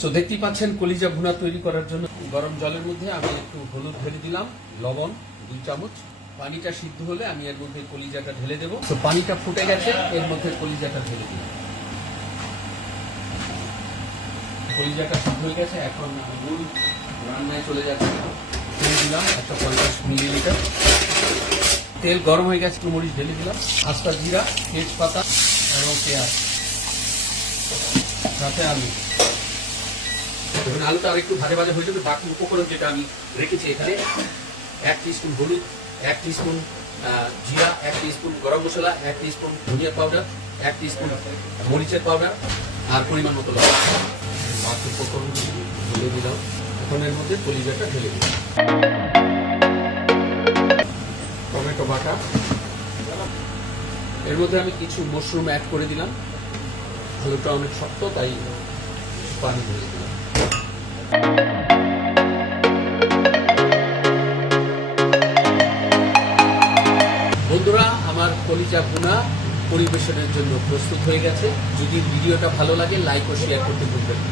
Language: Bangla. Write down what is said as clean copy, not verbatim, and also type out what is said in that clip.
সো দেখতেই পাচ্ছেন কলিজা ভুনা তৈরি করার জন্য গরম জলের মধ্যে আমি একটু হলুদ ঢেলে দিলাম, লবণ 2 চামচ। পানিটা সিদ্ধ হলে আমি এর মধ্যে কলিজাটা ঢেলে দেবো। তো পানিটা ফুটে গেছে, এর মধ্যে কলিজাটা ঢেলে দিলাম। কলিজাটা সিদ্ধ হয়ে গেছে, এখন মূল রান্নায় চলে যাচ্ছে। তেল দিলাম 150 মিলিলিটার। তেল গরম হয়ে গেছে, মরিচ ঢেলে দিলাম, আস্তা জিরা, তেজপাতা এবং পেঁয়াজ, সাথে আলু। আলুটা আর একটু ভাজা ভাজা হয়ে যাবে। বাকি উপকরণ যেটা আমি রেখেছি এখানে 1 টিস্পুন হলুদ, 1 টিস্পুন জিরা, 1 টিস্পুন গরম মশলা, 1 টিস্পুন ধনিয়া পাউডার, 1 টিস্পুন মরিচের পাউডার আর পরিমাণ মতো লবণ। বাকি উপকরণ ঢেলে দিলাম। এখন এর মধ্যে কলিজাটা ঢেলে দিলাম। টমেটো বাটা, এর মধ্যে আমি কিছু মাশরুম অ্যাড করে দিলাম। আলুটা অনেক শক্ত, তাই পানি ঢেলে দিলাম। বন্ধুরা, আমার কলিজা ভুনা পরিবেশনের জন্য প্রস্তুত হয়ে গেছে। যদি ভিডিওটা ভালো লাগে লাইক ও শেয়ার করতে ভুলবেন না।